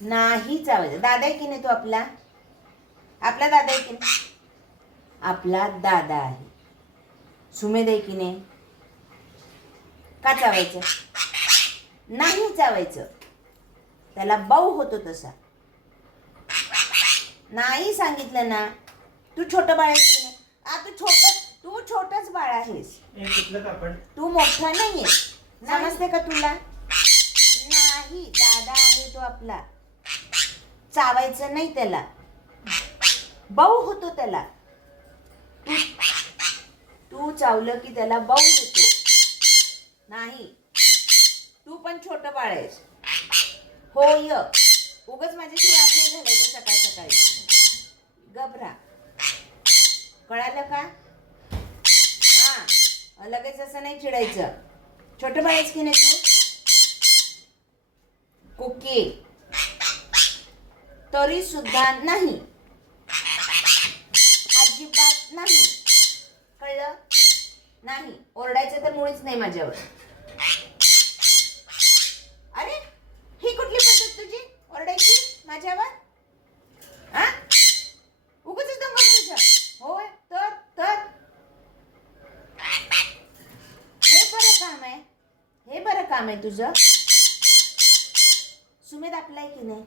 नाही चावायचं. दादा आहे की नाही तो आपला? आपला दादा आहे की नाही? आपला दादा आहे. सुमेध आहे की नाही? का चावायचं? नाही चावायचं. त्याला बाऊ होतो तसा. नाही सांगितलं ना. तू छोटं बाळ आहेस की नाही? तू छोटच बाळ आहेस. तू मोठा नाहीयेस. समजते का तुला? नाही, दादा आहे तो आपला. चावायचं नाही त्याला. बाऊ होतो त्याला. तू चावलं की त्याला बाऊ होतो. नाही, तू पण छोटं बाळ आहेस. होय. उगाच माझ्याशी वाद नाही घालायचं सकाळ सकाळी. घबरा. कळालं का? हा, लगेच असं नाही चिडायचं. छोटं बाळ आहेस की नाही तू? ओके. तरी सुद्धा नाही. अजिबात नाही. कळलं? नाही. ओरडायचं तर मुळीच नाही माझ्यावर. अरे, ही कुठली पद्धत तुझी ओरडायची माझ्यावर? हा? उगाच दंग तुझं. होय तर हे बरं काम आहे तुझं. सुमेध आपला आहे की नाही?